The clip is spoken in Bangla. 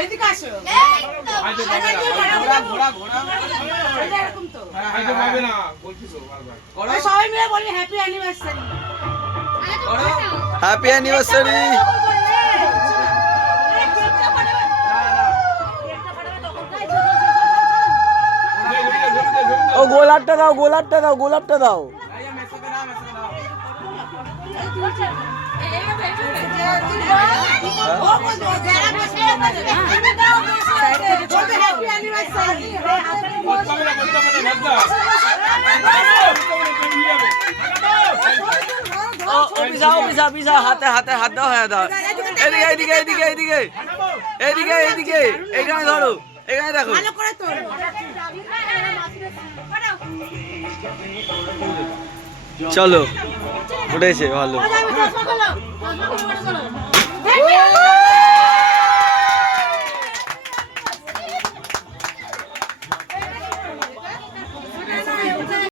এইদিকে আসো। সবাই মিলে বলি হ্যাপি অ্যানিভার্সারি। Happy anniversary. ও গোলাপটা দাও, গোলাপটা দাও, গোলাপটা দাও। হাতে হাতে হাত দাও, হ্যাঁ দাও। এদিকে এদিকে এদিকে এদিকে এদিকে এদিকে, এখানে ধরো, এখানে দেখো। চলো উঠেছে ভালো।